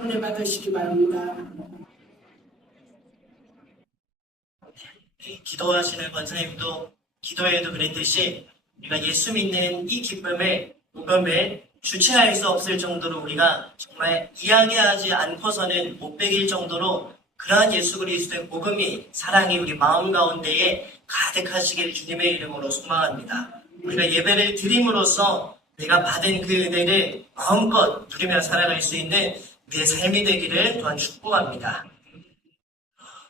은혜 받으시기 바랍니다. 기도하시는 권사님도 기도에도 그랬듯이 우리가 예수 믿는 이 기쁨을, 복음을 주체할 수 없을 정도로 우리가 정말 이야기하지 않고서는 못 배길 정도로 그러한 예수 그리스도의 복음이, 사랑이 우리 마음 가운데에 가득하시길 주님의 이름으로 소망합니다. 우리가 예배를 드림으로써 내가 받은 그 은혜를 마음껏 누리며 살아갈 수 있는 우리의 삶이 되기를 또한 축복합니다.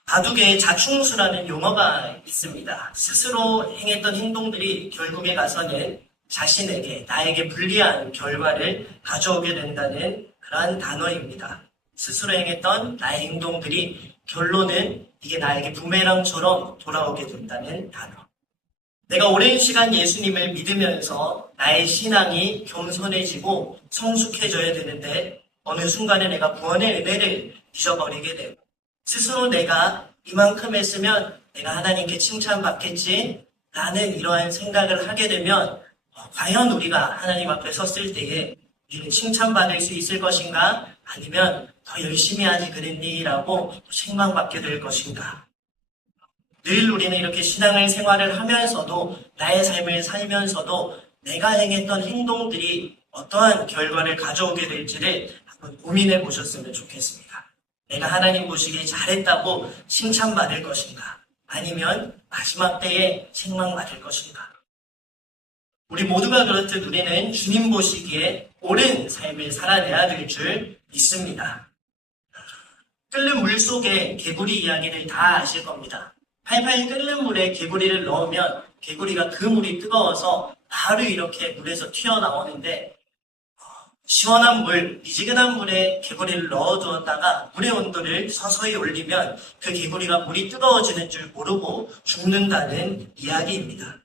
바둑에 자충수라는 용어가 있습니다. 스스로 행했던 행동들이 결국에 가서는 자신에게, 나에게 불리한 결과를 가져오게 된다는 그러한 단어입니다. 스스로 행했던 나의 행동들이 결론은 이게 나에게 부메랑처럼 돌아오게 된다는 단어. 내가 오랜 시간 예수님을 믿으면서 나의 신앙이 겸손해지고 성숙해져야 되는데 어느 순간에 내가 구원의 은혜를 잊어버리게 되고 스스로 내가 이만큼 했으면 내가 하나님께 칭찬받겠지 라는 이러한 생각을 하게 되면 과연 우리가 하나님 앞에 섰을 때에 우리는 칭찬받을 수 있을 것인가? 아니면 더 열심히 하지 그랬니? 라고 책망받게 될 것인가? 늘 우리는 이렇게 신앙을 생활을 하면서도 나의 삶을 살면서도 내가 행했던 행동들이 어떠한 결과를 가져오게 될지를 한번 고민해 보셨으면 좋겠습니다. 내가 하나님 보시기에 잘했다고 칭찬받을 것인가? 아니면 마지막 때에 책망받을 것인가? 우리 모두가 그렇듯 우리는 주님 보시기에 옳은 삶을 살아내야 될 줄 믿습니다. 끓는 물 속에 개구리 이야기를 다 아실 겁니다. 팔팔 끓는 물에 개구리를 넣으면 개구리가 그 물이 뜨거워서 바로 이렇게 물에서 튀어나오는데 시원한 물, 미지근한 물에 개구리를 넣어두었다가 물의 온도를 서서히 올리면 그 개구리가 물이 뜨거워지는 줄 모르고 죽는다는 이야기입니다.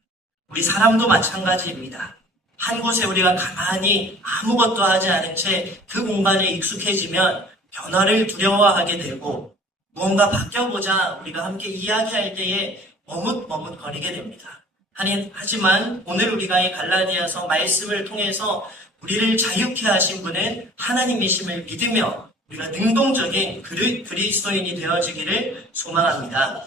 우리 사람도 마찬가지입니다. 한 곳에 우리가 가만히 아무것도 하지 않은 채 그 공간에 익숙해지면 변화를 두려워하게 되고 무언가 바뀌어보자 우리가 함께 이야기할 때에 머뭇머뭇거리게 됩니다. 하지만 오늘 우리가 이 갈라디아서 말씀을 통해서 우리를 자유케 하신 분은 하나님이심을 믿으며 우리가 능동적인 그리스도인이 되어지기를 소망합니다.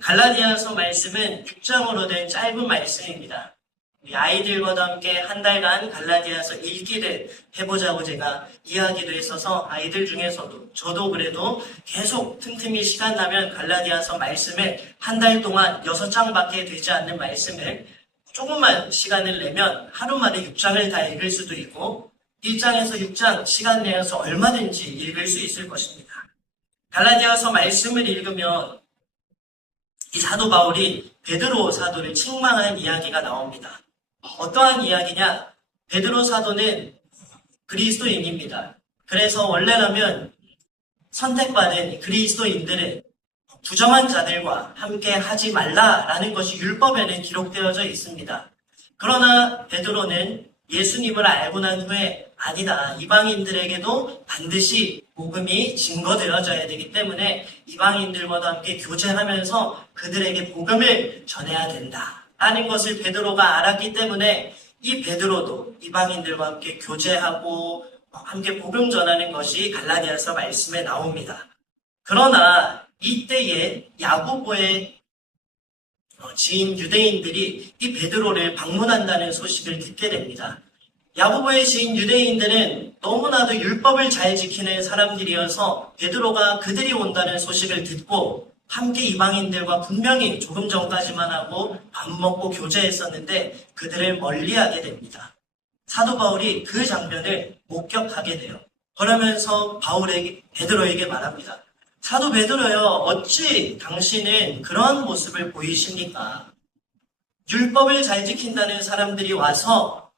갈라디아서 말씀은 6장으로 된 짧은 말씀입니다. 우리 아이들과도 함께 한 달간 갈라디아서 읽기를 해보자고 제가 이야기도 했어서 아이들 중에서도 저도 그래도 계속 틈틈이 시간 나면 갈라디아서 말씀을 한 달 동안 6장밖에 되지 않는 말씀을 조금만 시간을 내면 하루 만에 6장을 다 읽을 수도 있고 1장에서 6장 시간 내어서 얼마든지 읽을 수 있을 것입니다. 갈라디아서 말씀을 읽으면 이 사도 바울이 베드로 사도를 책망하는 이야기가 나옵니다. 어떠한 이야기냐? 베드로 사도는 그리스도인입니다. 그래서 원래라면 선택받은 그리스도인들은 부정한 자들과 함께 하지 말라라는 것이 율법에는 기록되어져 있습니다. 그러나 베드로는 예수님을 알고 난 후에 아니다. 이방인들에게도 반드시 복음이 증거되어져야 되기 때문에 이방인들과도 함께 교제하면서 그들에게 복음을 전해야 된다. 라는 것을 베드로가 알았기 때문에 이 베드로도 이방인들과 함께 교제하고 함께 복음 전하는 것이 갈라디아서 말씀에 나옵니다. 그러나 이때에 야고보의 지인 유대인들이 이 베드로를 방문한다는 소식을 듣게 됩니다. 야고보의 지인 유대인들은 너무나도 율법을 잘 지키는 사람들이어서 베드로가 그들이 온다는 소식을 듣고 함께 이방인들과 분명히 조금 전까지만 하고 밥 먹고 교제했었는데 그들을 멀리하게 됩니다. 사도 바울이 그 장면을 목격하게 돼요. 그러면서 베드로에게 말합니다. 사도 베드로여, 어찌 당신은 그런 모습을 보이십니까? 율법을 잘 지킨다는 사람들이 와서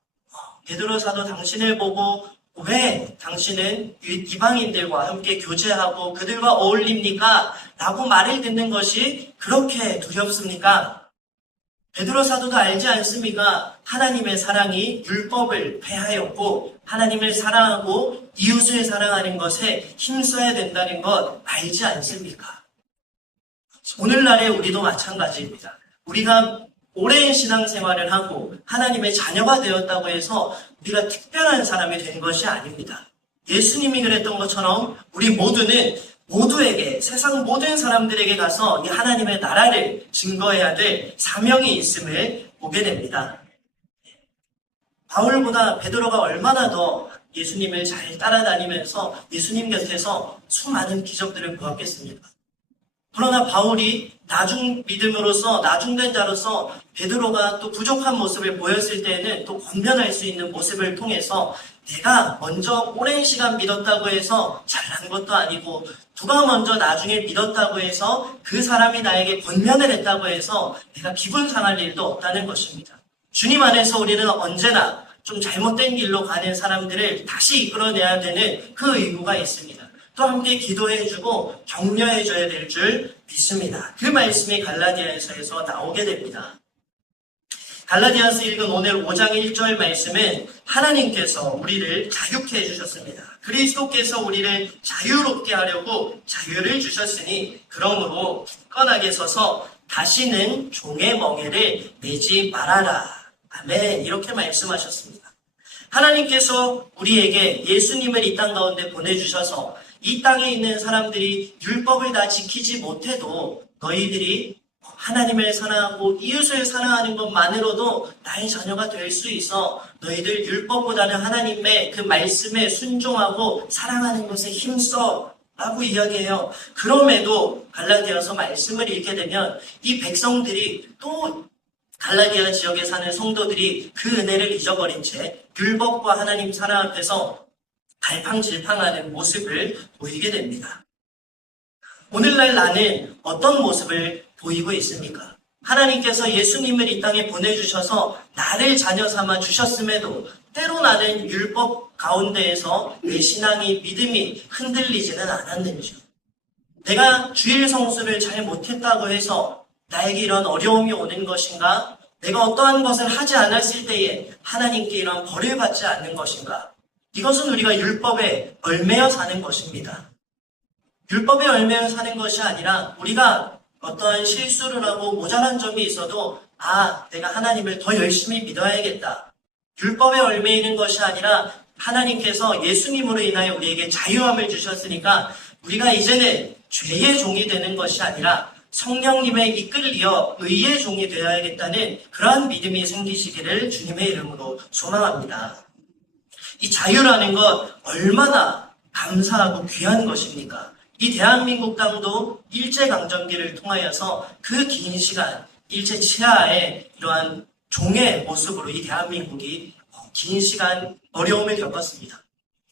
베드로 사도 당신을 보고 왜 당신은 이방인들과 함께 교제하고 그들과 어울립니까? 라고 말을 듣는 것이 그렇게 두렵습니까? 베드로 사도도 알지 않습니까? 하나님의 사랑이 율법을 폐하였고 하나님을 사랑하고 이웃을 사랑하는 것에 힘써야 된다는 것 알지 않습니까? 오늘날의 우리도 마찬가지입니다. 우리가 오랜 신앙생활을 하고 하나님의 자녀가 되었다고 해서 우리가 특별한 사람이 된 것이 아닙니다. 예수님이 그랬던 것처럼 우리 모두는 모두에게, 세상 모든 사람들에게 가서 이 하나님의 나라를 증거해야 될 사명이 있음을 보게 됩니다. 바울보다 베드로가 얼마나 더 예수님을 잘 따라다니면서 예수님 곁에서 수많은 기적들을 보았겠습니까? 그러나 바울이 나중 믿음으로서 나중된 자로서 베드로가 또 부족한 모습을 보였을 때에는 또 권면할 수 있는 모습을 통해서 내가 먼저 오랜 시간 믿었다고 해서 잘난 것도 아니고 누가 먼저 나중에 믿었다고 해서 그 사람이 나에게 권면을 했다고 해서 내가 기분 상할 일도 없다는 것입니다. 주님 안에서 우리는 언제나 좀 잘못된 길로 가는 사람들을 다시 이끌어내야 되는 그 의무가 있습니다. 또 함께 기도해주고 격려해줘야 될 줄 믿습니다. 그 말씀이 갈라디아서에서 나오게 됩니다. 갈라디아서 읽은 오늘 5장 1절 말씀은 하나님께서 우리를 자유케 해주셨습니다. 그리스도께서 우리를 자유롭게 하려고 자유를 주셨으니 그러므로 굳건하게 서서 다시는 종의 멍에를 매지 말아라. 아멘. 이렇게 말씀하셨습니다. 하나님께서 우리에게 예수님을 이 땅 가운데 보내주셔서 이 땅에 있는 사람들이 율법을 다 지키지 못해도 너희들이 하나님을 사랑하고 이웃을 사랑하는 것만으로도 나의 자녀가 될 수 있어 너희들 율법보다는 하나님의 그 말씀에 순종하고 사랑하는 것에 힘써 라고 이야기해요. 그럼에도 갈라디아서 말씀을 읽게 되면 이 백성들이 또 갈라디아 지역에 사는 성도들이 그 은혜를 잊어버린 채 율법과 하나님 사랑 앞에서 갈팡질팡하는 모습을 보이게 됩니다. 오늘날 나는 어떤 모습을 보이고 있습니까? 하나님께서 예수님을 이 땅에 보내주셔서 나를 자녀 삼아 주셨음에도 때로 나는 율법 가운데에서 내 신앙이 믿음이 흔들리지는 않았는지, 내가 주일 성수를 잘 못했다고 해서 나에게 이런 어려움이 오는 것인가? 내가 어떠한 것을 하지 않았을 때에 하나님께 이런 벌을 받지 않는 것인가? 이것은 우리가 율법에 얽매여 사는 것입니다. 율법에 얽매여 사는 것이 아니라 우리가 어떠한 실수를 하고 모자란 점이 있어도 내가 하나님을 더 열심히 믿어야겠다. 율법에 얽매이는 것이 아니라 하나님께서 예수님으로 인하여 우리에게 자유함을 주셨으니까 우리가 이제는 죄의 종이 되는 것이 아니라 성령님의 이끌리어 의의 종이 되어야겠다는 그러한 믿음이 생기시기를 주님의 이름으로 소망합니다. 이 자유라는 것 얼마나 감사하고 귀한 것입니까? 이 대한민국 땅도 일제강점기를 통하여서 그 긴 시간 일제 치하의 이러한 종의 모습으로 이 대한민국이 긴 시간 어려움을 겪었습니다.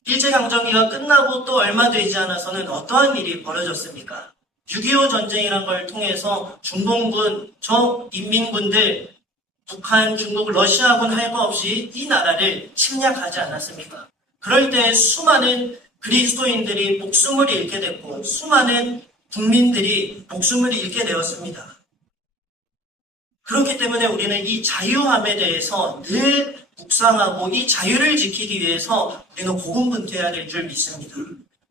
일제강점기가 끝나고 또 얼마 되지 않아서는 어떠한 일이 벌어졌습니까? 6.25 전쟁이라는 걸 통해서 중공군, 인민군들, 북한, 중국, 러시아군 할 거 없이 이 나라를 침략하지 않았습니까? 그럴 때 수많은 그리스도인들이 목숨을 잃게 됐고 수많은 국민들이 목숨을 잃게 되었습니다. 그렇기 때문에 우리는 이 자유함에 대해서 늘 묵상하고 이 자유를 지키기 위해서 우리는 고군분투해야 될 줄 믿습니다.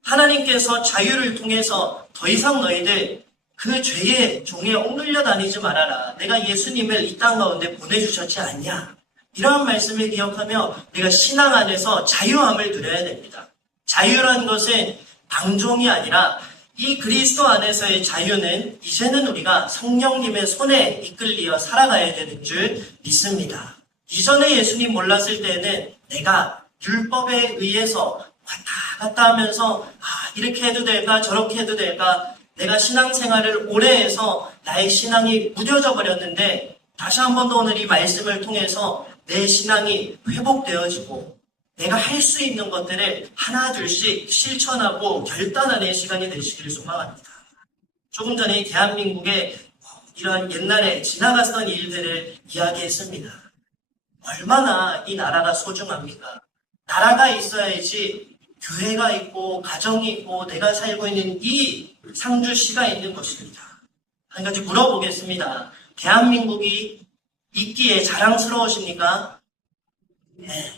하나님께서 자유를 통해서 더 이상 너희들 그 죄의 종에 억눌려 다니지 말아라. 내가 예수님을 이 땅 가운데 보내주셨지 않냐. 이러한 말씀을 기억하며 우리가 신앙 안에서 자유함을 누려야 됩니다. 자유란 것은 방종이 아니라 이 그리스도 안에서의 자유는 이제는 우리가 성령님의 손에 이끌리어 살아가야 되는 줄 믿습니다. 이전에 예수님 몰랐을 때는 내가 율법에 의해서 왔다 갔다 하면서 이렇게 해도 될까 저렇게 해도 될까 내가 신앙생활을 오래 해서 나의 신앙이 무뎌져 버렸는데 다시 한 번 더 오늘 이 말씀을 통해서 내 신앙이 회복되어지고 내가 할 수 있는 것들을 하나 둘씩 실천하고 결단하는 시간이 되시기를 소망합니다. 조금 전에 대한민국의 이런 옛날에 지나갔던 일들을 이야기했습니다. 얼마나 이 나라가 소중합니까? 나라가 있어야지 교회가 있고 가정이 있고 내가 살고 있는 이 상주시가 있는 것입니다. 한 가지 물어보겠습니다. 대한민국이 있기에 자랑스러우십니까? 네.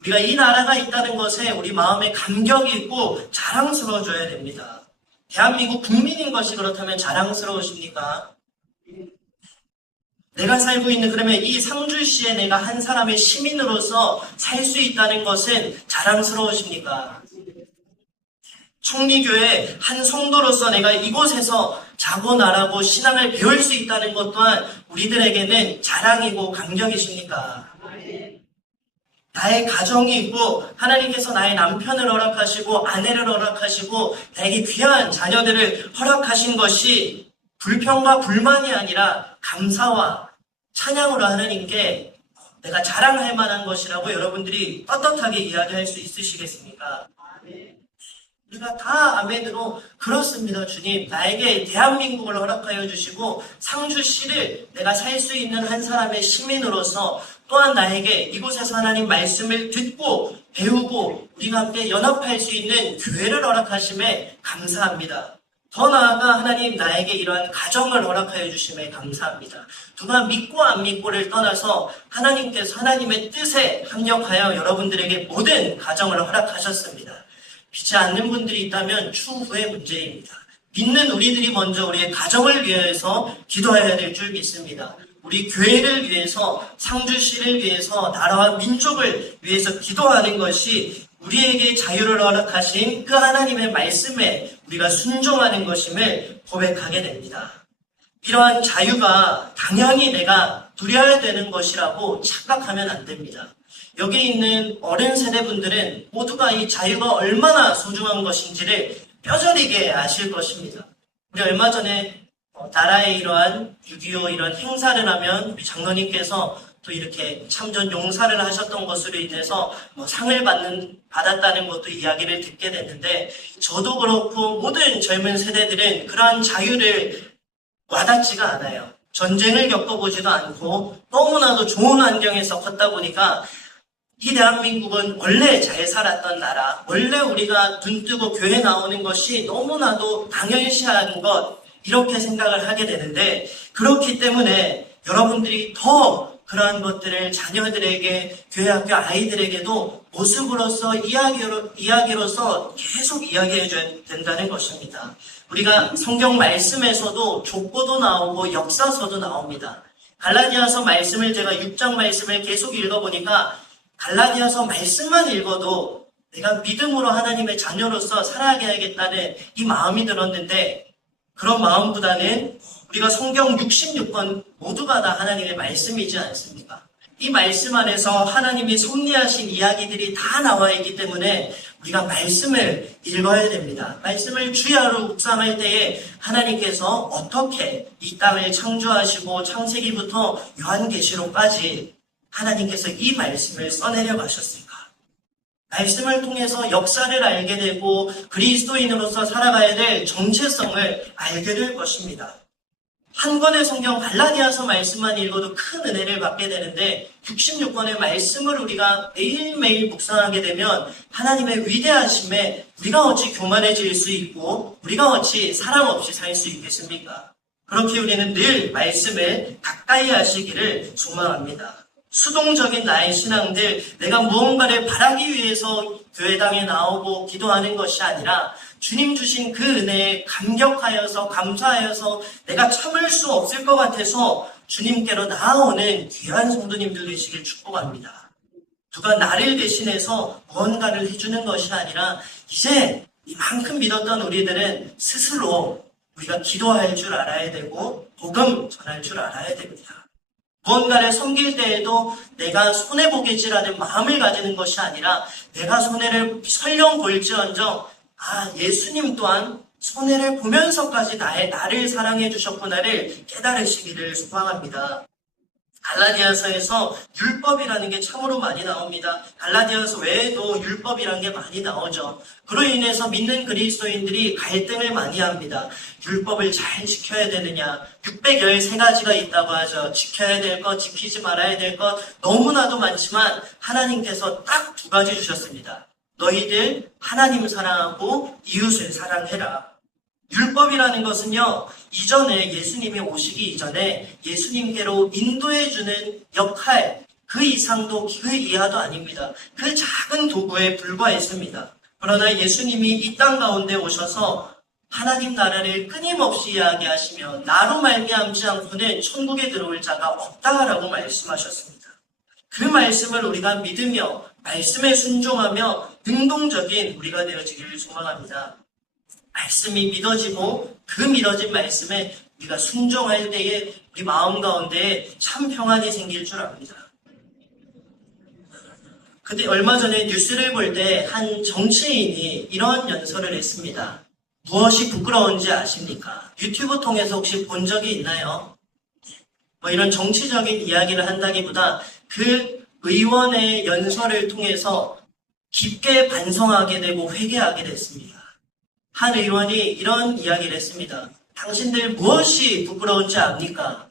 우리가 이 나라가 있다는 것에 우리 마음에 감격이 있고 자랑스러워져야 됩니다. 대한민국 국민인 것이 그렇다면 자랑스러우십니까? 내가 살고 있는 그러면 이 상주시에 내가 한 사람의 시민으로서 살 수 있다는 것은 자랑스러우십니까? 총리교회 한 성도로서 내가 이곳에서 자고 나라고 신앙을 배울 수 있다는 것 또한 우리들에게는 자랑이고 감격이십니까? 나의 가정이 있고 하나님께서 나의 남편을 허락하시고 아내를 허락하시고 나에게 귀한 자녀들을 허락하신 것이 불평과 불만이 아니라 감사와 찬양으로 하나님께 내가 자랑할 만한 것이라고 여러분들이 떳떳하게 이야기할 수 있으시겠습니까? 우리가 다 아멘으로 그렇습니다. 주님, 나에게 대한민국을 허락하여 주시고 상주시를 내가 살 수 있는 한 사람의 시민으로서 또한 나에게 이곳에서 하나님 말씀을 듣고 배우고 우리가 함께 연합할 수 있는 교회를 허락하심에 감사합니다. 더 나아가 하나님 나에게 이러한 가정을 허락하여 주심에 감사합니다. 누가 믿고 안 믿고를 떠나서 하나님께서 하나님의 뜻에 합력하여 여러분들에게 모든 가정을 허락하셨습니다. 믿지 않는 분들이 있다면 추후의 문제입니다. 믿는 우리들이 먼저 우리의 가정을 위해서 기도해야 될 줄 믿습니다. 우리 교회를 위해서, 상주시를 위해서, 나라와 민족을 위해서 기도하는 것이 우리에게 자유를 허락하신 그 하나님의 말씀에 우리가 순종하는 것임을 고백하게 됩니다. 이러한 자유가 당연히 내가 누려야 되는 것이라고 착각하면 안 됩니다. 여기 있는 어른 세대분들은 모두가 이 자유가 얼마나 소중한 것인지를 뼈저리게 아실 것입니다. 우리 얼마 전에 나라에 이러한 6.25 이런 행사를 하면 우리 장로님께서 또 이렇게 참전 용사를 하셨던 것으로 인해서 상을 받았다는 것도 이야기를 듣게 됐는데 저도 그렇고 모든 젊은 세대들은 그러한 자유를 와닿지가 않아요. 전쟁을 겪어보지도 않고 너무나도 좋은 환경에서 컸다 보니까 이 대한민국은 원래 잘 살았던 나라, 원래 우리가 눈뜨고 교회 나오는 것이 너무나도 당연시한 것, 이렇게 생각을 하게 되는데 그렇기 때문에 여러분들이 더 그러한 것들을 자녀들에게, 교회 학교 아이들에게도 모습으로서 이야기로서 계속 이야기해줘야 된다는 것입니다. 우리가 성경 말씀에서도 족보도 나오고 역사서도 나옵니다. 갈라디아서 말씀을 제가 6장 말씀을 계속 읽어보니까 갈라디아서 말씀만 읽어도 내가 믿음으로 하나님의 자녀로서 살아야겠다는 이 마음이 들었는데 그런 마음보다는 우리가 성경 66권 모두가 다 하나님의 말씀이지 않습니까? 이 말씀 안에서 하나님이 섭리하신 이야기들이 다 나와 있기 때문에 우리가 말씀을 읽어야 됩니다. 말씀을 주야로 묵상할 때에 하나님께서 어떻게 이 땅을 창조하시고 창세기부터 요한계시록까지 하나님께서 이 말씀을 써내려 가셨을까? 말씀을 통해서 역사를 알게 되고 그리스도인으로서 살아가야 될 정체성을 알게 될 것입니다. 한 권의 성경 갈라디아서 말씀만 읽어도 큰 은혜를 받게 되는데 66권의 말씀을 우리가 매일매일 묵상하게 되면 하나님의 위대하심에 우리가 어찌 교만해질 수 있고 우리가 어찌 사랑 없이 살 수 있겠습니까? 그렇게 우리는 늘 말씀을 가까이 하시기를 소망합니다. 수동적인 나의 신앙들, 내가 무언가를 바라기 위해서 교회당에 나오고 기도하는 것이 아니라 주님 주신 그 은혜에 감격하여서 감사하여서 내가 참을 수 없을 것 같아서 주님께로 나아오는 귀한 성도님들 되시길 축복합니다. 누가 나를 대신해서 무언가를 해주는 것이 아니라 이제 이만큼 믿었던 우리들은 스스로 우리가 기도할 줄 알아야 되고 복음 전할 줄 알아야 됩니다. 무언가를 섬길 때에도 내가 손해보겠지라는 마음을 가지는 것이 아니라 내가 손해를 설령 볼지언정 예수님 또한 손해를 보면서까지 나를 사랑해 주셨구나를 깨달으시기를 소망합니다. 갈라디아서에서 율법이라는 게 참으로 많이 나옵니다. 갈라디아서 외에도 율법이라는 게 많이 나오죠. 그로 인해서 믿는 그리스도인들이 갈등을 많이 합니다. 율법을 잘 지켜야 되느냐, 613가지가 있다고 하죠. 지켜야 될 것, 지키지 말아야 될 것 너무나도 많지만 하나님께서 딱 2가지 주셨습니다. 너희들 하나님 사랑하고 이웃을 사랑해라. 율법이라는 것은요, 이전에 예수님이 오시기 이전에 예수님께로 인도해주는 역할, 그 이상도 그 이하도 아닙니다. 그 작은 도구에 불과했습니다. 그러나 예수님이 이 땅 가운데 오셔서 하나님 나라를 끊임없이 이야기하시며 나로 말미암지 않고는 천국에 들어올 자가 없다라고 말씀하셨습니다. 그 말씀을 우리가 믿으며 말씀에 순종하며 능동적인 우리가 되어지기를 소망합니다. 말씀이 믿어지고 그 믿어진 말씀에 우리가 순종할 때에 우리 마음 가운데 참 평안이 생길 줄 압니다. 근데 얼마 전에 뉴스를 볼 때 한 정치인이 이런 연설을 했습니다. 무엇이 부끄러운지 아십니까? 유튜브 통해서 혹시 본 적이 있나요? 뭐 이런 정치적인 이야기를 한다기보다 그 의원의 연설을 통해서 깊게 반성하게 되고 회개하게 됐습니다. 한 의원이 이런 이야기를 했습니다. 당신들 무엇이 부끄러운지 압니까?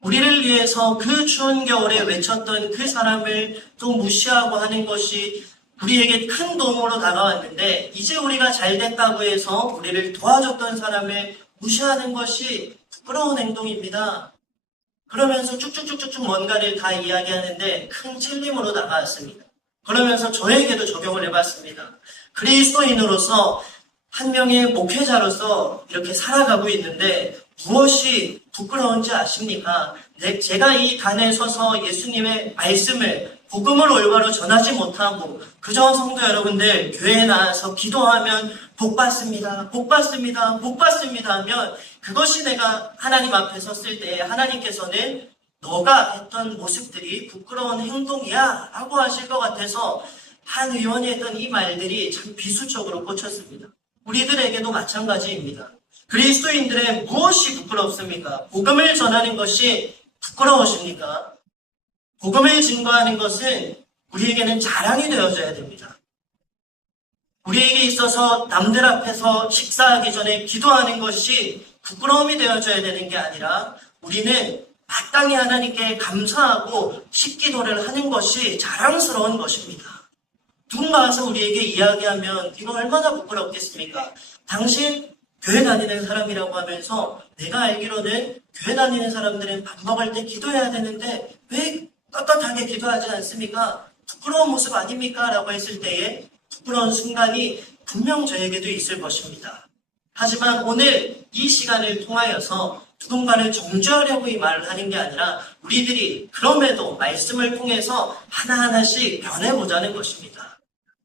우리를 위해서 그 추운 겨울에 외쳤던 그 사람을 또 무시하고 하는 것이 우리에게 큰 도움으로 다가왔는데 이제 우리가 잘 됐다고 해서 우리를 도와줬던 사람을 무시하는 것이 부끄러운 행동입니다. 그러면서 쭉쭉쭉쭉 뭔가를 다 이야기하는데 큰 찔림으로 다가왔습니다. 그러면서 저에게도 적용을 해봤습니다. 그리스도인으로서 한 명의 목회자로서 이렇게 살아가고 있는데 무엇이 부끄러운지 아십니까? 제가 이 단에 서서 예수님의 말씀을 복음을 올바로 전하지 못하고 그저 성도 여러분들 교회에 나와서 기도하면 복 받습니다. 복 받습니다. 복 받습니다 하면 그것이 내가 하나님 앞에 섰을 때 하나님께서는 너가 했던 모습들이 부끄러운 행동이야 라고 하실 것 같아서 한 의원이 했던 이 말들이 참 비수적으로 꽂혔습니다. 우리들에게도 마찬가지입니다. 그리스도인들의 무엇이 부끄럽습니까? 복음을 전하는 것이 부끄러우십니까? 복음을 증거하는 것은 우리에게는 자랑이 되어져야 됩니다. 우리에게 있어서 남들 앞에서 식사하기 전에 기도하는 것이 부끄러움이 되어져야 되는 게 아니라 우리는 마땅히 하나님께 감사하고 식기도를 하는 것이 자랑스러운 것입니다. 누군가 와서 우리에게 이야기하면 이거 얼마나 부끄럽겠습니까? 당신 교회 다니는 사람이라고 하면서 내가 알기로는 교회 다니는 사람들은 밥 먹을 때 기도해야 되는데 왜 떳떳하게 기도하지 않습니까? 부끄러운 모습 아닙니까? 라고 했을 때에 부끄러운 순간이 분명 저에게도 있을 것입니다. 하지만 오늘 이 시간을 통하여서 누군가를 정죄하려고 이 말을 하는 게 아니라 우리들이 그럼에도 말씀을 통해서 하나하나씩 변해보자는 것입니다.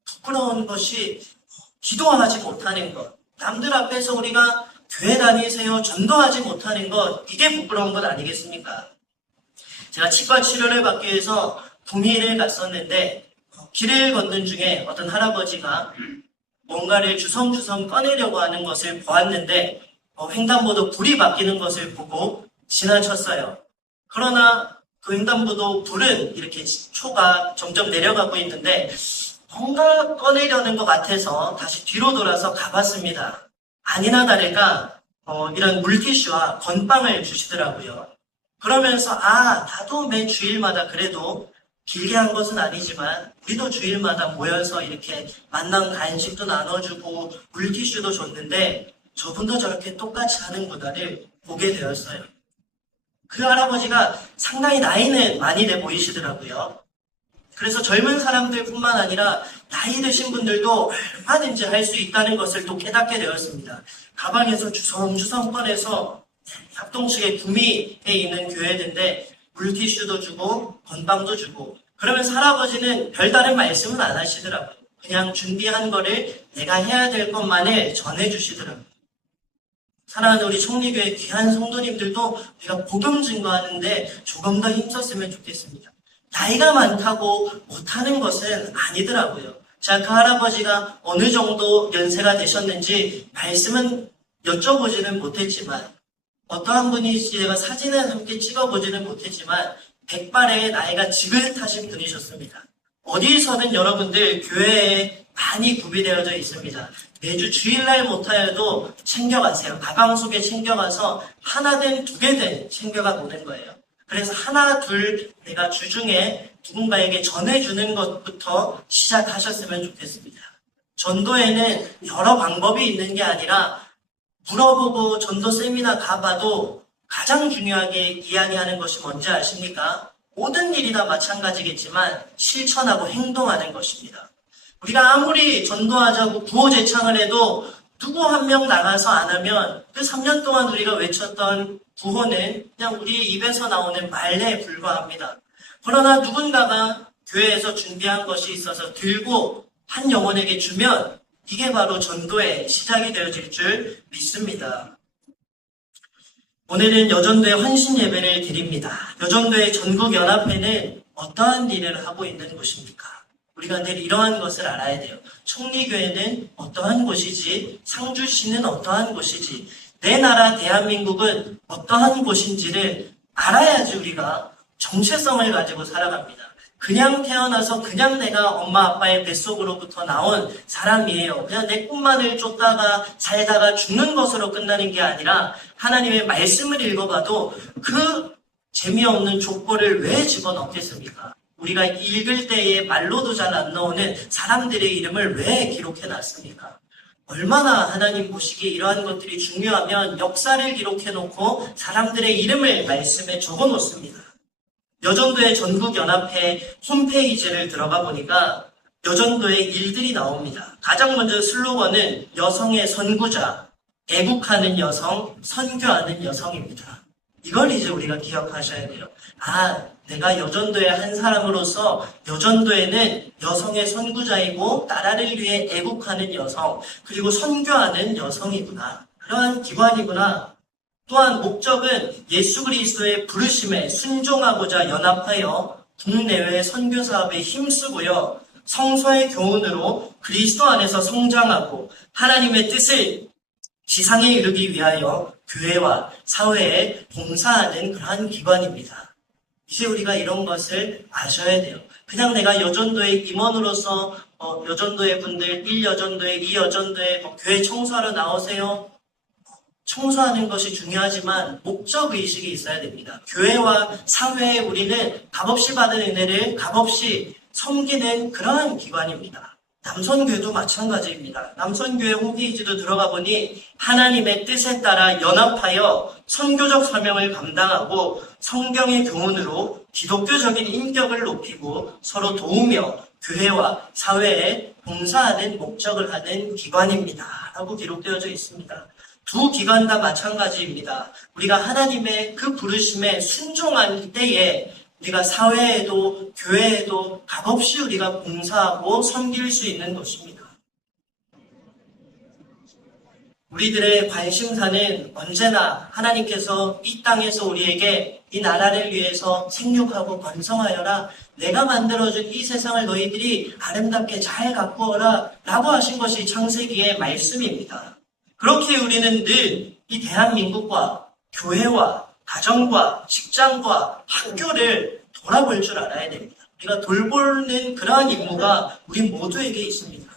부끄러운 것이 기도하지 못하는 것, 남들 앞에서 우리가 교회 다니세요 전도하지 못하는 것, 이게 부끄러운 것 아니겠습니까? 제가 치과 치료를 받기 위해서 구미를 갔었는데 길을 걷는 중에 어떤 할아버지가 뭔가를 주섬주섬 꺼내려고 하는 것을 보았는데 횡단보도 불이 바뀌는 것을 보고 지나쳤어요. 그러나 그 횡단보도 불은 이렇게 초가 점점 내려가고 있는데 뭔가 꺼내려는 것 같아서 다시 뒤로 돌아서 가봤습니다. 아니나 다를까 이런 물티슈와 건빵을 주시더라고요. 그러면서 나도 매 주일마다 그래도 길게 한 것은 아니지만 우리도 주일마다 모여서 이렇게 만난 간식도 나눠주고 물티슈도 줬는데 저분도 저렇게 똑같이 하는구나를 보게 되었어요. 그 할아버지가 상당히 나이는 많이 돼 보이시더라고요. 그래서 젊은 사람들뿐만 아니라 나이 드신 분들도 얼마든지 할 수 있다는 것을 또 깨닫게 되었습니다. 가방에서 주섬주섬 꺼내서 합동식의 구미에 있는 교회인데 물티슈도 주고 건빵도 주고 그러면서 할아버지는 별다른 말씀은 안 하시더라고요. 그냥 준비한 거를 내가 해야 될 것만을 전해주시더라고요. 사랑하는 우리 총리교회 귀한 성도님들도 우리가 복음 증거하는데 조금 더 힘썼으면 좋겠습니다. 나이가 많다고 못하는 것은 아니더라고요. 자, 그 할아버지가 어느 정도 연세가 되셨는지 말씀은 여쭤보지는 못했지만 어떠한 분이 제가 사진을 함께 찍어보지는 못했지만 백발의 나이가 지긋하신 분이셨습니다. 어디서든 여러분들 교회에 많이 구비되어져 있습니다. 매주 주일날 못하여도 챙겨가세요. 가방 속에 챙겨가서 하나든 두 개든 챙겨가 보는 거예요. 그래서 하나, 둘 내가 주중에 누군가에게 전해주는 것부터 시작하셨으면 좋겠습니다. 전도에는 여러 방법이 있는 게 아니라 물어보고 전도 세미나 가봐도 가장 중요하게 이야기하는 것이 뭔지 아십니까? 모든 일이 다 마찬가지겠지만 실천하고 행동하는 것입니다. 우리가 아무리 전도하자고 구호제창을 해도 누구 한 명 나가서 안 하면 그 3년 동안 우리가 외쳤던 구호는 그냥 우리 입에서 나오는 말에 불과합니다. 그러나 누군가가 교회에서 준비한 것이 있어서 들고 한 영혼에게 주면 이게 바로 전도의 시작이 되어질 줄 믿습니다. 오늘은 여전도의 환신 예배를 드립니다. 여전도의 전국연합회는 어떠한 일을 하고 있는 곳입니까? 우리가 늘 이러한 것을 알아야 돼요. 총리교회는 어떠한 곳이지, 상주시는 어떠한 곳이지, 내 나라 대한민국은 어떠한 곳인지를 알아야지 우리가 정체성을 가지고 살아갑니다. 그냥 태어나서 그냥 내가 엄마 아빠의 뱃속으로부터 나온 사람이에요. 그냥 내 꿈만을 쫓다가 살다가 죽는 것으로 끝나는 게 아니라 하나님의 말씀을 읽어봐도 그 재미없는 족보를 왜 집어넣겠습니까? 우리가 읽을 때에 말로도 잘 안 나오는 사람들의 이름을 왜 기록해놨습니까? 얼마나 하나님 보시기에 이러한 것들이 중요하면 역사를 기록해놓고 사람들의 이름을 말씀에 적어놓습니다. 여전도의 전국연합회 홈페이지를 들어가 보니까 여전도의 일들이 나옵니다. 가장 먼저 슬로건은 여성의 선구자, 애국하는 여성, 선교하는 여성입니다. 이걸 이제 우리가 기억하셔야 돼요. 내가 여전도의 한 사람으로서 여전도에는 여성의 선구자이고 나라를 위해 애국하는 여성, 그리고 선교하는 여성이구나. 그러한 기관이구나. 또한 목적은 예수 그리스도의 부르심에 순종하고자 연합하여 국내외 선교 사업에 힘쓰고요. 성서의 교훈으로 그리스도 안에서 성장하고 하나님의 뜻을 지상에 이루기 위하여 교회와 사회에 봉사하는 그러한 기관입니다. 이제 우리가 이런 것을 아셔야 돼요. 그냥 내가 여전도의 임원으로서 여전도의 분들 1여전도에 2여전도에 교회 청소하러 나오세요. 청소하는 것이 중요하지만 목적의식이 있어야 됩니다. 교회와 사회에 우리는 값없이 받은 은혜를 값없이 섬기는 그러한 기관입니다. 남선교회도 마찬가지입니다. 남선교회 홈페이지도 들어가 보니 하나님의 뜻에 따라 연합하여 선교적 사명을 감당하고 성경의 교훈으로 기독교적인 인격을 높이고 서로 도우며 교회와 사회에 봉사하는 목적을 하는 기관입니다. 라고 기록되어져 있습니다. 두 기관 다 마찬가지입니다. 우리가 하나님의 그 부르심에 순종한 때에 우리가 사회에도 교회에도 값없이 우리가 봉사하고 섬길 수 있는 것입니다. 우리들의 관심사는 언제나 하나님께서 이 땅에서 우리에게 이 나라를 위해서 생육하고 번성하여라. 내가 만들어준 이 세상을 너희들이 아름답게 잘 가꾸어라 라고 하신 것이 창세기의 말씀입니다. 그렇게 우리는 늘 이 대한민국과 교회와 가정과 직장과 학교를 돌아볼 줄 알아야 됩니다. 우리가 돌보는 그러한 임무가 우리 모두에게 있습니다.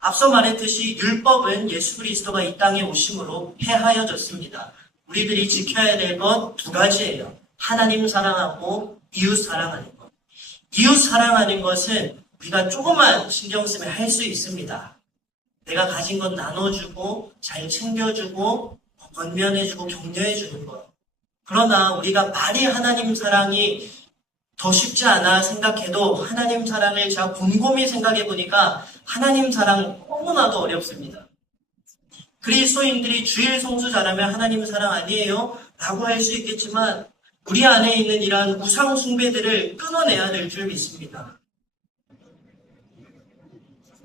앞서 말했듯이 율법은 예수 그리스도가 이 땅에 오심으로 폐하여졌습니다. 우리들이 지켜야 될 것 두 가지예요. 하나님 사랑하고 이웃 사랑하는 것. 이웃 사랑하는 것은 우리가 조금만 신경 쓰면 할 수 있습니다. 내가 가진 것 나눠주고 잘 챙겨주고 권면해주고 격려해주는 것. 그러나 우리가 말이 하나님 사랑이 더 쉽지 않아 생각해도 하나님 사랑을 제가 곰곰이 생각해 보니까 하나님 사랑 너무나도 어렵습니다. 그리스도인들이 주일 성수 잘하면 하나님 사랑 아니에요? 라고 할 수 있겠지만 우리 안에 있는 이러한 우상 숭배들을 끊어내야 될 줄 믿습니다.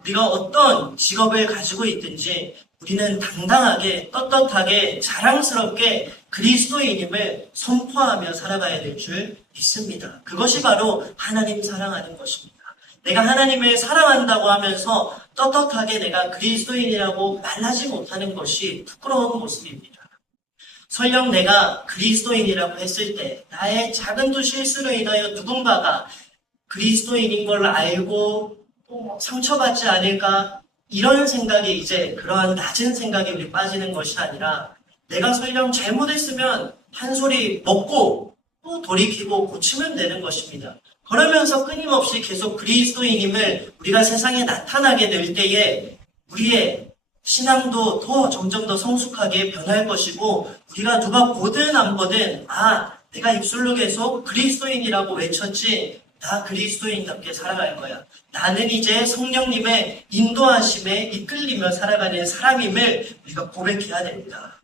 우리가 어떤 직업을 가지고 있든지 우리는 당당하게 떳떳하게 자랑스럽게 그리스도인임을 선포하며 살아가야 될 줄 믿습니다. 그것이 바로 하나님 사랑하는 것입니다. 내가 하나님을 사랑한다고 하면서 떳떳하게 내가 그리스도인이라고 말하지 못하는 것이 부끄러운 모습입니다. 설령 내가 그리스도인이라고 했을 때 나의 작은 두 실수로 인하여 누군가가 그리스도인인 걸 알고 상처받지 않을까 이런 생각이 이제 그러한 낮은 생각에 우리 빠지는 것이 아니라 내가 설령 잘못했으면 한 소리 먹고 또 돌이키고 고치면 되는 것입니다. 그러면서 끊임없이 계속 그리스도인임을 우리가 세상에 나타나게 될 때에 우리의 신앙도 더 점점 더 성숙하게 변할 것이고 우리가 누가 보든 안 보든 내가 입술로 계속 그리스도인이라고 외쳤지 나 그리스도인답게 살아갈 거야. 나는 이제 성령님의 인도하심에 이끌리며 살아가는 사람임을 우리가 고백해야 됩니다.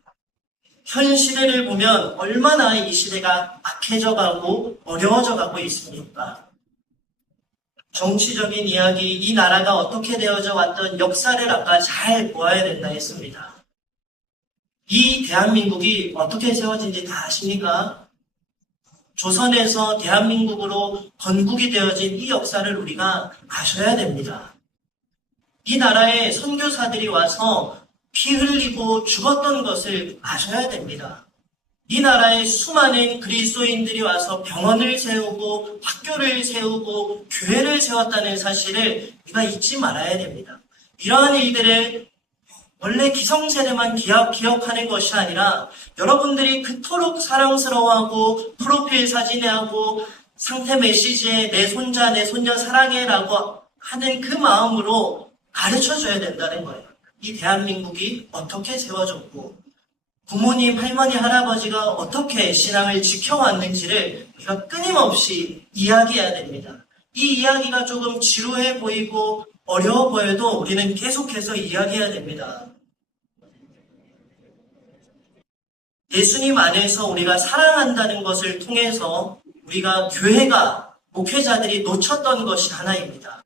현 시대를 보면 얼마나 이 시대가 악해져 가고 어려워져 가고 있습니까? 정치적인 이야기, 이 나라가 어떻게 되어져 왔던 역사를 아까 잘 보아야 된다 했습니다. 이 대한민국이 어떻게 세워진지 다 아십니까? 조선에서 대한민국으로 건국이 되어진 이 역사를 우리가 아셔야 됩니다. 이 나라에 선교사들이 와서 피 흘리고 죽었던 것을 아셔야 됩니다. 이 나라에 수많은 그리스도인들이 와서 병원을 세우고 학교를 세우고 교회를 세웠다는 사실을 우리가 잊지 말아야 됩니다. 이러한 일들을 원래 기성세대만 기억하는 것이 아니라 여러분들이 그토록 사랑스러워하고 프로필 사진에 하고 상태 메시지에 내 손자 내 손녀 사랑해라고 하는 그 마음으로 가르쳐줘야 된다는 거예요. 이 대한민국이 어떻게 세워졌고 부모님, 할머니, 할아버지가 어떻게 신앙을 지켜왔는지를 우리가 끊임없이 이야기해야 됩니다. 이 이야기가 조금 지루해 보이고 어려워 보여도 우리는 계속해서 이야기해야 됩니다. 예수님 안에서 우리가 사랑한다는 것을 통해서 우리가 교회가, 목회자들이 놓쳤던 것이 하나입니다.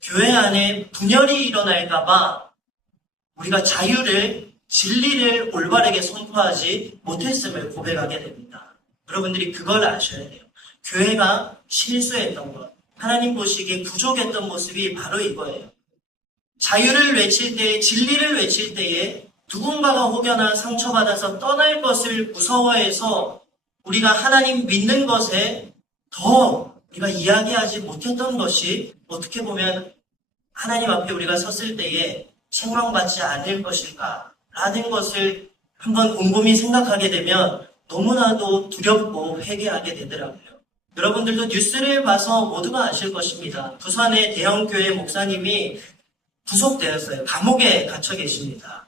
교회 안에 분열이 일어날까봐 우리가 자유를, 진리를 올바르게 선포하지 못했음을 고백하게 됩니다. 여러분들이 그걸 아셔야 돼요. 교회가 실수했던 것, 하나님 보시기에 부족했던 모습이 바로 이거예요. 자유를 외칠 때, 진리를 외칠 때에 누군가가 혹여나 상처받아서 떠날 것을 무서워해서 우리가 하나님 믿는 것에 더 우리가 이야기하지 못했던 것이 어떻게 보면 하나님 앞에 우리가 섰을 때에 책망받지 않을 것일까라는 것을 한번 곰곰이 생각하게 되면 너무나도 두렵고 회개하게 되더라고요. 여러분들도 뉴스를 봐서 모두가 아실 것입니다. 부산의 대형교회 목사님이 구속되었어요. 감옥에 갇혀 계십니다.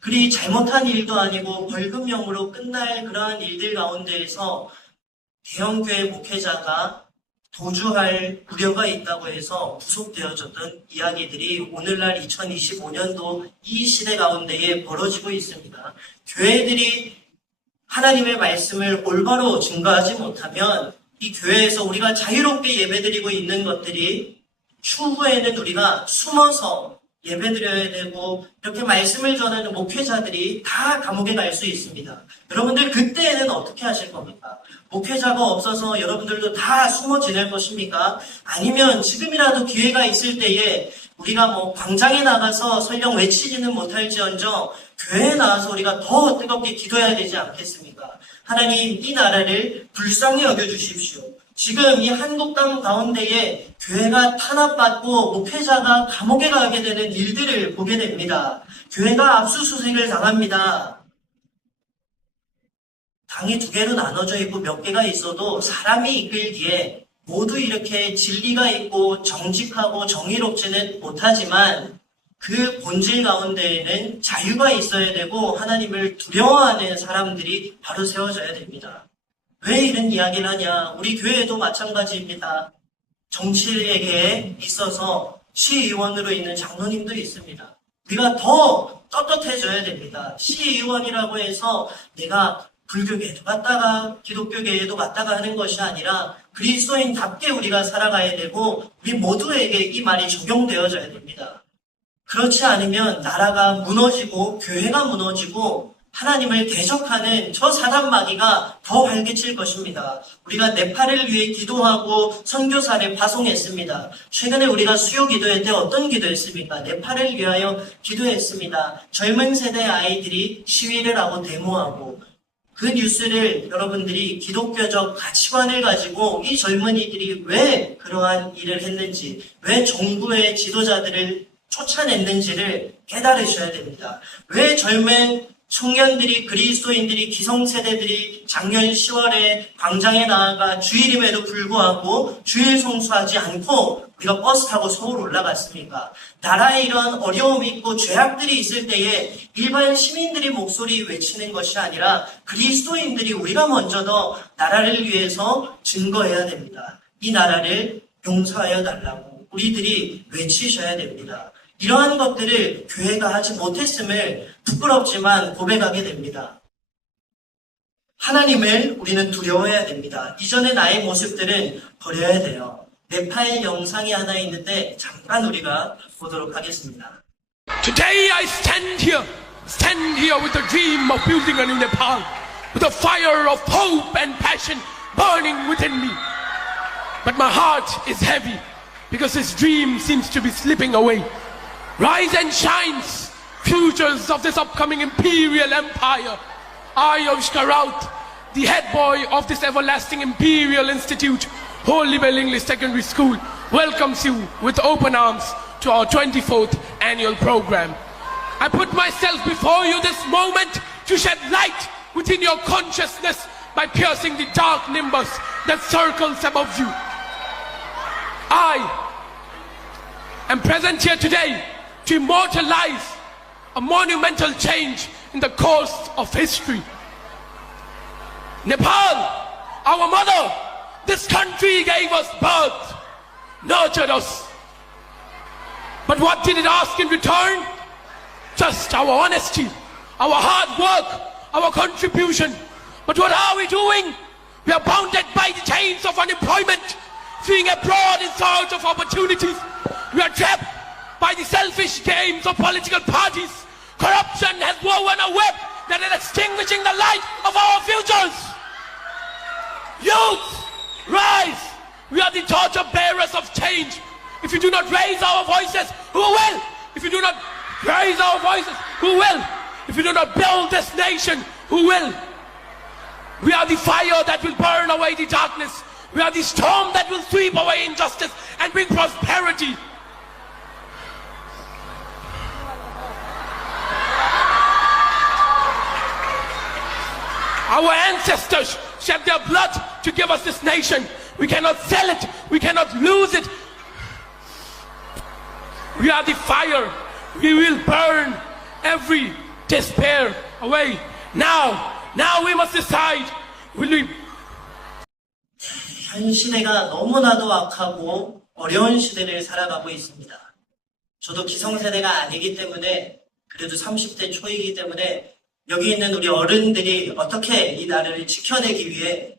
그리 잘못한 일도 아니고 벌금형으로 끝날 그러한 일들 가운데에서 대형교회 목회자가 도주할 우려가 있다고 해서 구속되어졌던 이야기들이 오늘날 2025년도 이 시대 가운데에 벌어지고 있습니다. 교회들이 하나님의 말씀을 올바로 증거하지 못하면 이 교회에서 우리가 자유롭게 예배드리고 있는 것들이 추후에는 우리가 숨어서 예배드려야 되고 이렇게 말씀을 전하는 목회자들이 다 감옥에 갈 수 있습니다. 여러분들 그때에는 어떻게 하실 겁니까? 목회자가 없어서 여러분들도 다 숨어 지낼 것입니까? 아니면 지금이라도 기회가 있을 때에 우리가 광장에 나가서 설령 외치지는 못할지언정 교회에 나와서 우리가 더 뜨겁게 기도해야 되지 않겠습니까? 하나님 이 나라를 불쌍히 여겨주십시오. 지금 이 한국 땅 가운데에 교회가 탄압받고 목회자가 감옥에 가게 되는 일들을 보게 됩니다. 교회가 압수수색을 당합니다. 당이 두 개로 나눠져 있고 몇 개가 있어도 사람이 이끌기에 모두 이렇게 진리가 있고 정직하고 정의롭지는 못하지만 그 본질 가운데에는 자유가 있어야 되고 하나님을 두려워하는 사람들이 바로 세워져야 됩니다. 왜 이런 이야기를 하냐? 우리 교회도 마찬가지입니다. 정치에게 있어서 시의원으로 있는 장로님도 있습니다. 우리가 더 떳떳해져야 됩니다. 시의원이라고 해서 내가 불교계에도 갔다가 기독교계에도 갔다가 하는 것이 아니라 그리스도인답게 우리가 살아가야 되고 우리 모두에게 이 말이 적용되어져야 됩니다. 그렇지 않으면 나라가 무너지고 교회가 무너지고 하나님을 대적하는 저 사단 마귀가 더 활개칠 것입니다. 우리가 네팔을 위해 기도하고 선교사를 파송했습니다. 최근에 우리가 수요 기도회 때 어떤 기도했습니까? 네팔을 위하여 기도했습니다. 젊은 세대 아이들이 시위를 하고 데모하고 그 뉴스를 여러분들이 기독교적 가치관을 가지고 이 젊은이들이 왜 그러한 일을 했는지, 왜 정부의 지도자들을 쫓아냈는지를 깨달으셔야 됩니다. 왜 젊은 청년들이, 그리스도인들이, 기성세대들이 작년 10월에 광장에 나아가 주일임에도 불구하고 주일 성수하지 않고 우리가 버스 타고 서울 올라갔습니까? 나라에 이런 어려움이 있고 죄악들이 있을 때에 일반 시민들이 목소리 외치는 것이 아니라 그리스도인들이 우리가 먼저 더 나라를 위해서 증거해야 됩니다. 이 나라를 용서하여 달라고 우리들이 외치셔야 됩니다. 이러한 것들을 교회가 하지 못했음을 부끄럽지만 고백하게 됩니다. 하나님을 우리는 두려워해야 됩니다. 이전의 나의 모습들은 버려야 돼요. 네팔 영상이 하나 있는데 잠깐 우리가 보도록 하겠습니다. Today I stand here with the dream of building a new Nepal, with a fire of hope and passion burning within me. But my heart is heavy because this dream seems to be slipping away. Rise and shines, futures of this upcoming imperial empire. I, Avishkar Raut, the head boy of this everlasting imperial institute, Holy Well English Secondary School, welcomes you with open arms to our 24th annual program. I put myself before you this moment to shed light within your consciousness by piercing the dark nimbus that circles above you. I am present here today to immortalize a monumental change in the course of history. Nepal, our mother, this country gave us birth, nurtured us. But what did it ask in return? Just our honesty, our hard work, our contribution. But what are we doing? We are bounded by the chains of unemployment, fleeing abroad in search of opportunities. We are trapped by the selfish games of political parties. Corruption has woven a web that is extinguishing the light of our futures. Youth, rise! We are the torch bearers of change. If you do not raise our voices, who will? If you do not raise our voices, who will? If you do not build this nation, who will? We are the fire that will burn away the darkness. We are the storm that will sweep away injustice and bring prosperity. Our ancestors shed their blood to give us this nation. We cannot sell it. We cannot lose it. We are the fire. We will burn every despair away. Now we must decide. Will we? 현 시대가 너무나도 악하고 어려운 시대를 살아가고 있습니다. 저도 기성세대가 아니기 때문에 그래도 30대 초이기 때문에 여기 있는 우리 어른들이 어떻게 이 나라를 지켜내기 위해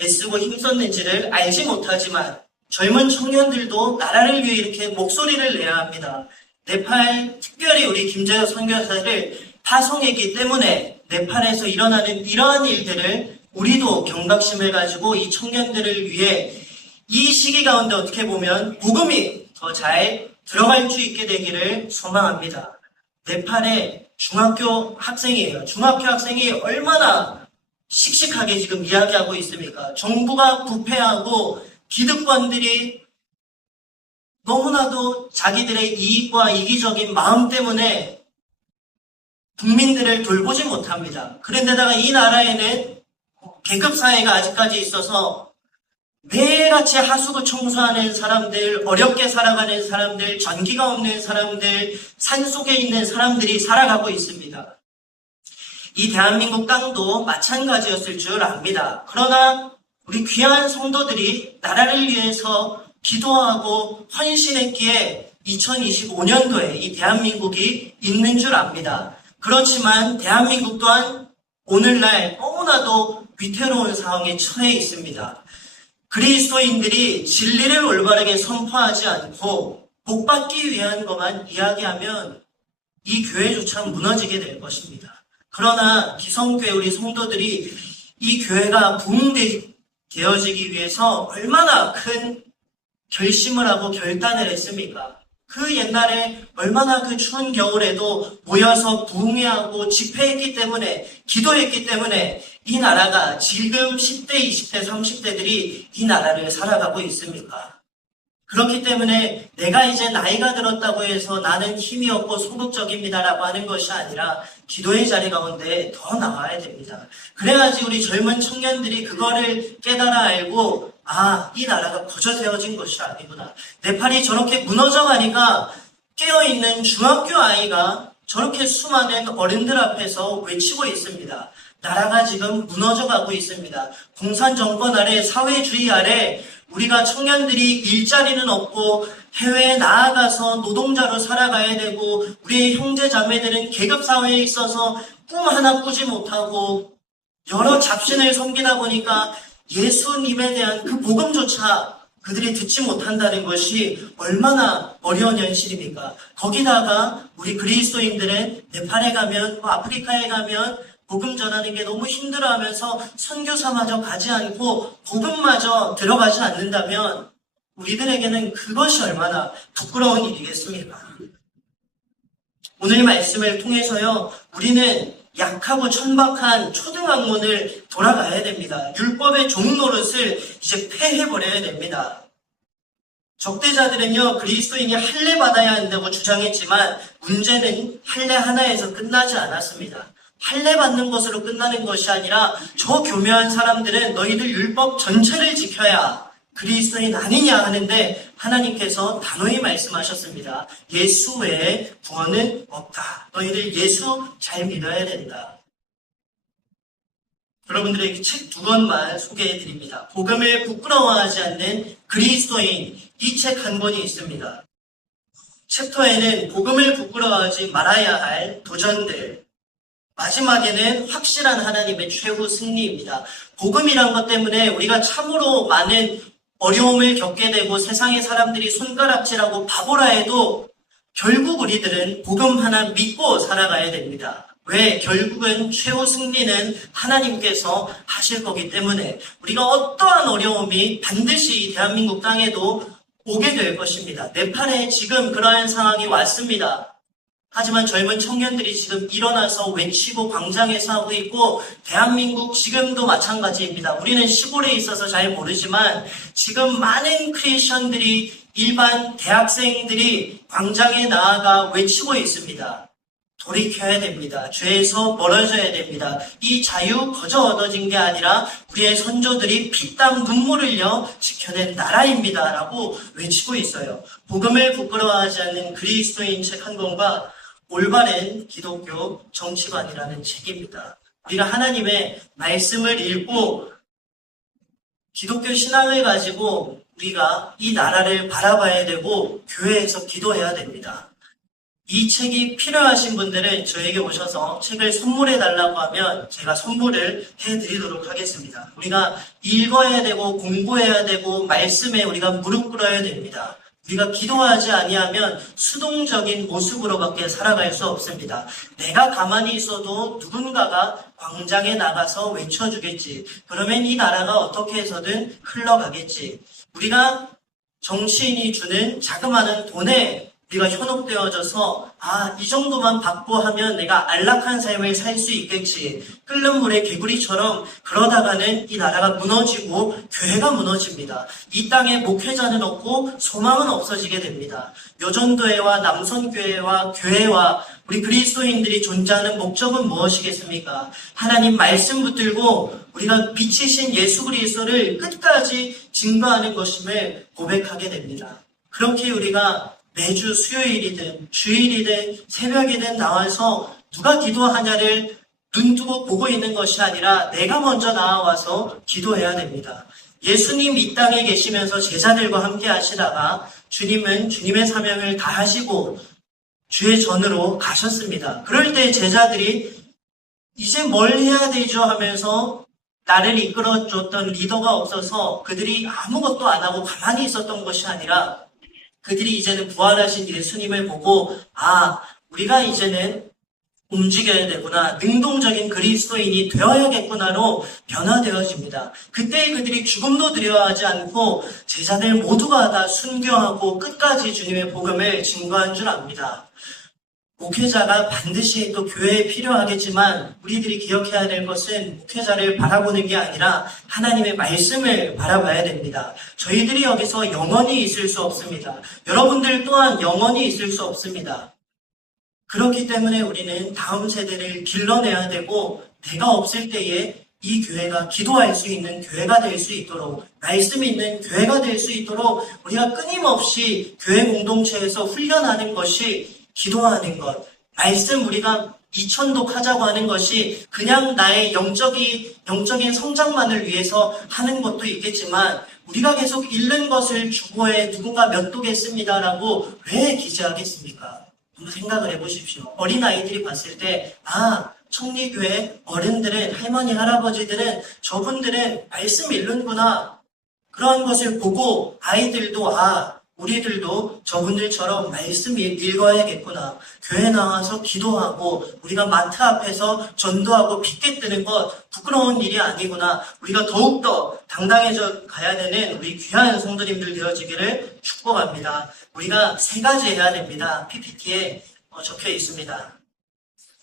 애쓰고 힘썼는지를 알지 못하지만 젊은 청년들도 나라를 위해 이렇게 목소리를 내야 합니다. 네팔, 특별히 우리 김재호 선교사를 파송했기 때문에 네팔에서 일어나는 이러한 일들을 우리도 경각심을 가지고 이 청년들을 위해 이 시기 가운데 어떻게 보면 복음이 더 잘 들어갈 수 있게 되기를 소망합니다. 네팔의 중학교 학생이에요. 중학교 학생이 얼마나 씩씩하게 지금 이야기하고 있습니까? 정부가 부패하고 기득권들이 너무나도 자기들의 이익과 이기적인 마음 때문에 국민들을 돌보지 못합니다. 그런데다가 이 나라에는 계급사회가 아직까지 있어서 매일같이 하수구 청소하는 사람들, 어렵게 살아가는 사람들, 전기가 없는 사람들, 산속에 있는 사람들이 살아가고 있습니다. 이 대한민국 땅도 마찬가지였을 줄 압니다. 그러나 우리 귀한 성도들이 나라를 위해서 기도하고 헌신했기에 2025년도에 이 대한민국이 있는 줄 압니다. 그렇지만 대한민국 또한 오늘날 너무나도 위태로운 상황에 처해 있습니다. 그리스도인들이 진리를 올바르게 선포하지 않고 복받기 위한 것만 이야기하면 이 교회조차 무너지게 될 것입니다. 그러나 기성교회 우리 성도들이 이 교회가 부흥되어지기 위해서 얼마나 큰 결심을 하고 결단을 했습니까? 그 옛날에 얼마나 그 추운 겨울에도 모여서 부흥회하고 집회했기 때문에, 기도했기 때문에 이 나라가 지금 10대, 20대, 30대들이 이 나라를 살아가고 있습니까? 그렇기 때문에 내가 이제 나이가 들었다고 해서 나는 힘이 없고 소극적입니다라고 하는 것이 아니라 기도의 자리 가운데 더 나와야 됩니다. 그래야지 우리 젊은 청년들이 그거를 깨달아 알고 이 나라가 거저 세워진 것이 아니구나. 네팔이 저렇게 무너져가니까 깨어있는 중학교 아이가 저렇게 수많은 어른들 앞에서 외치고 있습니다. 나라가 지금 무너져가고 있습니다. 공산 정권 아래, 사회주의 아래 우리가 청년들이 일자리는 없고 해외에 나아가서 노동자로 살아가야 되고 우리의 형제 자매들은 계급사회에 있어서 꿈 하나 꾸지 못하고 여러 잡신을 섬기다 보니까 예수님에 대한 그 복음조차 그들이 듣지 못한다는 것이 얼마나 어려운 현실입니까? 거기다가 우리 그리스도인들은 네팔에 가면, 아프리카에 가면 복음 전하는 게 너무 힘들어하면서 선교사마저 가지 않고 복음마저 들어가지 않는다면 우리들에게는 그것이 얼마나 부끄러운 일이겠습니까? 오늘 말씀을 통해서요, 우리는 약하고 천박한 초등학문을 돌아가야 됩니다. 율법의 종노릇을 이제 폐해버려야 됩니다. 적대자들은요, 그리스도인이 할례 받아야 한다고 주장했지만 문제는 할례 하나에서 끝나지 않았습니다. 할례 받는 것으로 끝나는 것이 아니라 저 교묘한 사람들은 너희들 율법 전체를 지켜야 그리스도인 아니냐 하는데 하나님께서 단호히 말씀하셨습니다. 예수 외에 구원은 없다. 너희들 예수 잘 믿어야 된다. 여러분들에게 책 2권만 소개해 드립니다. 복음을 부끄러워하지 않는 그리스도인, 이 책 한 권이 있습니다. 챕터에는 복음을 부끄러워하지 말아야 할 도전들, 마지막에는 확실한 하나님의 최후 승리입니다. 복음이란 것 때문에 우리가 참으로 많은 어려움을 겪게 되고 세상의 사람들이 손가락질하고 바보라 해도 결국 우리들은 복음 하나 믿고 살아가야 됩니다. 왜? 결국은 최후 승리는 하나님께서 하실 거기 때문에 우리가 어떠한 어려움이 반드시 이 대한민국 땅에도 오게 될 것입니다. 네팔에 지금 그러한 상황이 왔습니다. 하지만 젊은 청년들이 지금 일어나서 외치고 광장에서 하고 있고 대한민국 지금도 마찬가지입니다. 우리는 시골에 있어서 잘 모르지만 지금 많은 크리스천들이 일반 대학생들이 광장에 나아가 외치고 있습니다. 돌이켜야 됩니다. 죄에서 멀어져야 됩니다. 이 자유 거저 얻어진 게 아니라 우리의 선조들이 피땀 눈물을 흘려 지켜낸 나라입니다. 라고 외치고 있어요. 복음을 부끄러워하지 않는 그리스도인 책 한 권과 올바른 기독교 정치관이라는 책입니다. 우리가 하나님의 말씀을 읽고 기독교 신앙을 가지고 우리가 이 나라를 바라봐야 되고 교회에서 기도해야 됩니다. 이 책이 필요하신 분들은 저에게 오셔서 책을 선물해 달라고 하면 제가 선물을 해드리도록 하겠습니다. 우리가 읽어야 되고 공부해야 되고 말씀에 우리가 무릎 꿇어야 됩니다. 우리가 기도하지 아니하면 수동적인 모습으로밖에 살아갈 수 없습니다. 내가 가만히 있어도 누군가가 광장에 나가서 외쳐주겠지. 그러면 이 나라가 어떻게 해서든 흘러가겠지. 우리가 정치인이 주는 자그마한 돈에 우리가 현혹되어져서 이 정도만 받고 하면 내가 안락한 삶을 살 수 있겠지. 끓는 물의 개구리처럼 그러다가는 이 나라가 무너지고 교회가 무너집니다. 이 땅에 목회자는 없고 소망은 없어지게 됩니다. 여전도회와 남선교회와 교회와 우리 그리스도인들이 존재하는 목적은 무엇이겠습니까? 하나님 말씀 붙들고 우리가 빛이신 예수 그리스도를 끝까지 증거하는 것임을 고백하게 됩니다. 그렇게 우리가 매주 수요일이든 주일이든 새벽이든 나와서 누가 기도하냐를 눈두고 보고 있는 것이 아니라 내가 먼저 나와서 기도해야 됩니다. 예수님 이 땅에 계시면서 제자들과 함께 하시다가 주님은 주님의 사명을 다 하시고 주의 전으로 가셨습니다. 그럴 때 제자들이 이제 뭘 해야 되죠 하면서 나를 이끌어줬던 리더가 없어서 그들이 아무것도 안 하고 가만히 있었던 것이 아니라 그들이 이제는 부활하신 예수님을 보고 우리가 이제는 움직여야 되구나, 능동적인 그리스도인이 되어야겠구나로 변화되어집니다. 그때 그들이 죽음도 두려워하지 않고 제자들 모두가 다 순교하고 끝까지 주님의 복음을 증거한 줄 압니다. 목회자가 반드시 또 교회에 필요하겠지만 우리들이 기억해야 될 것은 목회자를 바라보는 게 아니라 하나님의 말씀을 바라봐야 됩니다. 저희들이 여기서 영원히 있을 수 없습니다. 여러분들 또한 영원히 있을 수 없습니다. 그렇기 때문에 우리는 다음 세대를 길러내야 되고 내가 없을 때에 이 교회가 기도할 수 있는 교회가 될 수 있도록, 말씀이 있는 교회가 될 수 있도록 우리가 끊임없이 교회 공동체에서 훈련하는 것이 기도하는 것, 말씀 우리가 이천독 하자고 하는 것이 그냥 나의 영적인 성장만을 위해서 하는 것도 있겠지만 우리가 계속 읽는 것을 주보에 누군가 몇 독했습니다라고 왜 기재하겠습니까? 한번 생각을 해보십시오. 어린아이들이 봤을 때 청리교회 어른들은, 할머니 할아버지들은 저분들은 말씀 읽는구나. 그러한 것을 보고 아이들도 우리들도 저분들처럼 말씀 읽어야겠구나. 교회 나와서 기도하고 우리가 마트 앞에서 전도하고 빚게 뜨는 것 부끄러운 일이 아니구나. 우리가 더욱더 당당해져 가야 되는 우리 귀한 성도님들 되어지기를 축복합니다. 우리가 3가지 해야 됩니다. PPT에 적혀 있습니다.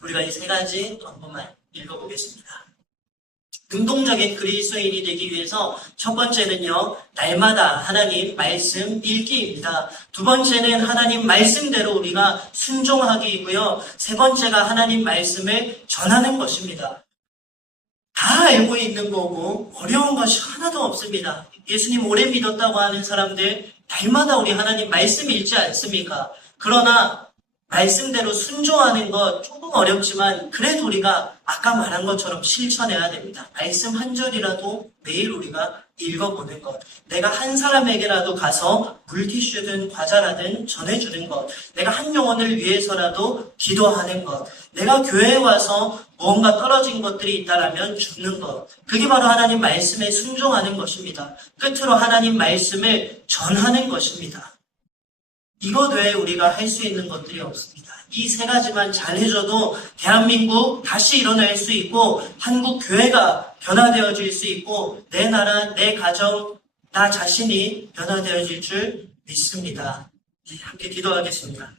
우리가 이 3가지 한 번만 읽어보겠습니다. 능동적인 그리스도인이 되기 위해서 첫 번째는요, 날마다 하나님 말씀 읽기입니다. 두 번째는 하나님 말씀대로 우리가 순종하기이고요. 세 번째가 하나님 말씀을 전하는 것입니다. 다 알고 있는 거고 어려운 것이 하나도 없습니다. 예수님 오래 믿었다고 하는 사람들 날마다 우리 하나님 말씀 읽지 않습니까? 그러나 말씀대로 순종하는 것 조금 어렵지만 그래도 우리가 아까 말한 것처럼 실천해야 됩니다. 말씀 한 절이라도 매일 우리가 읽어보는 것. 내가 한 사람에게라도 가서 물티슈든 과자라든 전해주는 것. 내가 한 영혼을 위해서라도 기도하는 것. 내가 교회에 와서 무언가 떨어진 것들이 있다라면 주는 것. 그게 바로 하나님 말씀에 순종하는 것입니다. 끝으로 하나님 말씀을 전하는 것입니다. 이것 외에 우리가 할 수 있는 것들이 없습니다. 이 3가지만 잘 해줘도 대한민국 다시 일어날 수 있고 한국 교회가 변화되어질 수 있고 내 나라, 내 가정, 나 자신이 변화되어질 줄 믿습니다. 함께 기도하겠습니다.